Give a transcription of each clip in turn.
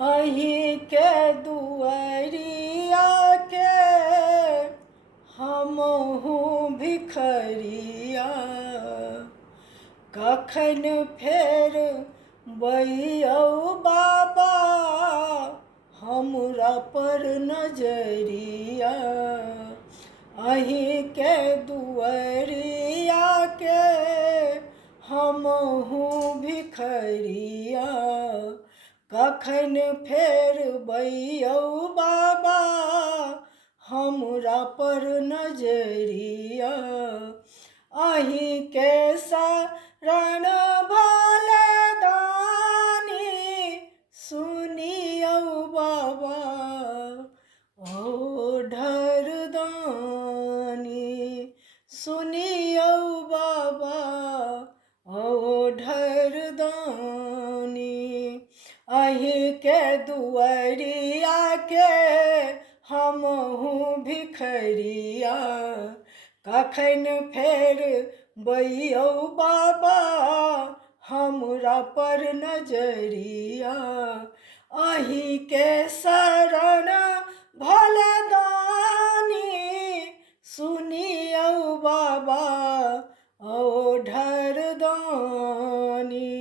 अहीं के दुआरिया के हमहू भिखरिया, कखन फेर बैयौ बाबा हमरा पर नजरिया। अहीं के दुआरिया के हमहू भिखरिया, कखन फेर बैयौ बाबा हमरा पर नजरिया। अहीं के शरण भले दानी, सुनियौ बाबा ओढ़र दानी, सुनियौ बाबा ओढ़र दानी। अहीं के दुआरिया के हमहू भिखरिया, कखन फेर बैयौ बाबा हमरा पर नजरिया। अहीं के शरण भले दानी, सुनियौ बाबा ओढ़र दानी,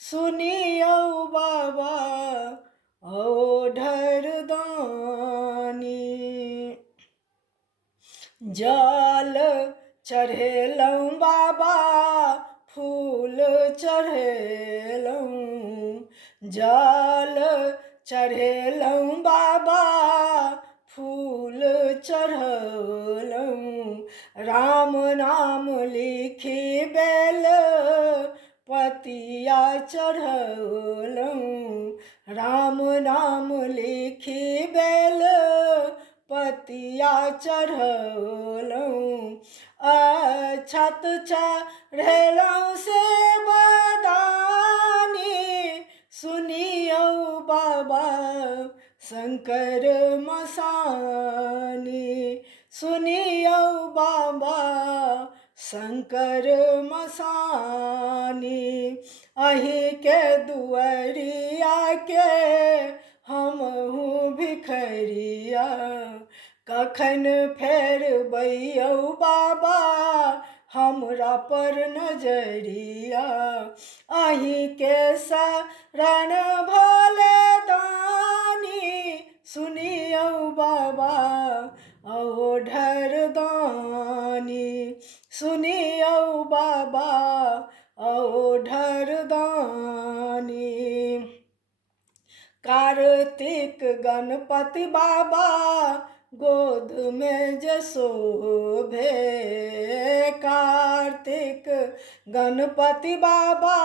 सुनियौ बाबा ओढ़र दानी। जल चढ़ेलहुँ बाबा फूल चढ़ेलहुँ, जल चढ़ेलहुँ बाबा फूल चढ़लहुँ। राम नाम लिखी बेल पतिया चढ़लहुँ, राम नाम लिखी बेल पतिया चढ़लहुँ। अक्षत चढ़ेलहुँ से बदानी, सुनियौ बाबा शंकर मसानी, सुनियौ बाबा शंकर मसानी। अहीं के दुआरिया के हमहू भिखरिया, कखन फेर बैयौ बाबा हमरा पर नजरिया। अहीं के शरण भले दानी, सुनियौ बाबा ओढ़र दानी, सुनियौ बाबा ओढ़र दानी। कार्तिक गणपति बाबा गोद में जसोभे, कार्तिक गणपति बाबा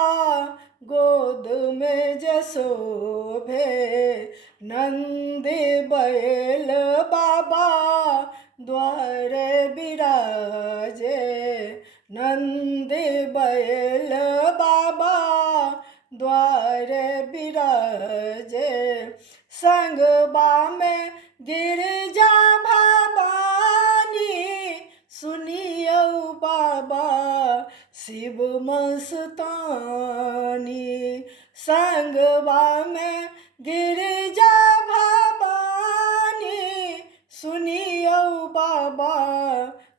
गोद में जसोभे। नंदी बैल बाबा द्वारे विराजे, नंदी बैल बाबा द्वारे विराजे। संगबा में गिरिजा भवानी, सुनियौ बाबा शिव मस्तानी, संगबा में गिरिजा भवानी, सुनियौ बाबा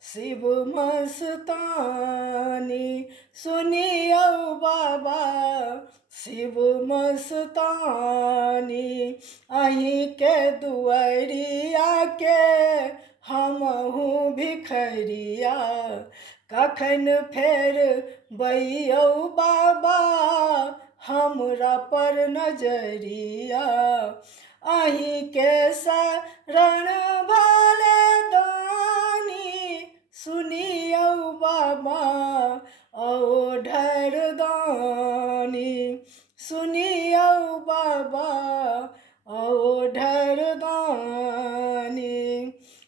शिव मस्तानी, सुनियौ बाबा शिव मस्तानी। अहीं के दुआरिया के हमहू भिखरिया, कखन फेर बैयौ बाबा हमरा पर नजरिया। अहीं के शरण भले दानी, सुनियौ बाबा ओढ़र दानी, सुनियौ बाबा ओढ़र दानी।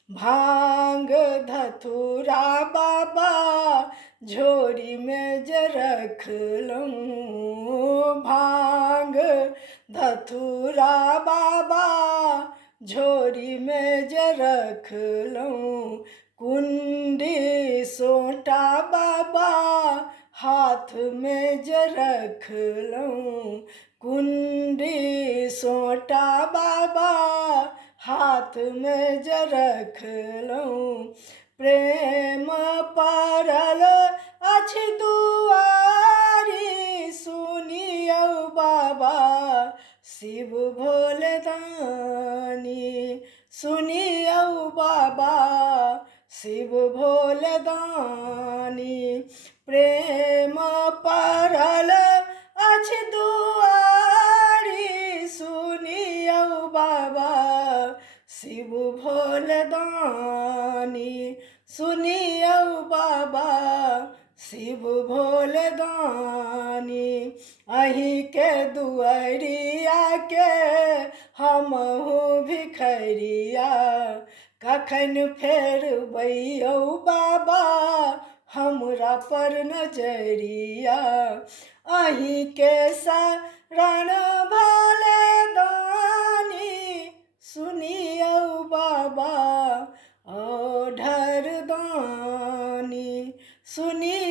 भांग धतूरा बाबा झोरी में ज रखलहुँ, भांग धतूरा बाबा झोरी में ज रखलहुँ। कुंडी सोटा बाबा हाथ में ज रखलहुँ, कुंडी सोटा लोटा बाबा हाथ में ज रखलहुँ प्रेम पड़ल अछि दुआरी सुनियौ बाबा शिव भोले दानी सुनियौ बाबा शिव भोले दानी प्रेम पड़ल अछि दुआरी सुनियौ बाबा शिव भोले दानी सुनियौ बाबा शिव भोले दानी अहीं के दुआरिया के हमहु भिखरिया कखन फेरबैयौ बाबा हमरा पर नजरिया अहीं के शरण भोले दानी सुनियौ बाबा ओढ़र दानी सुनियौ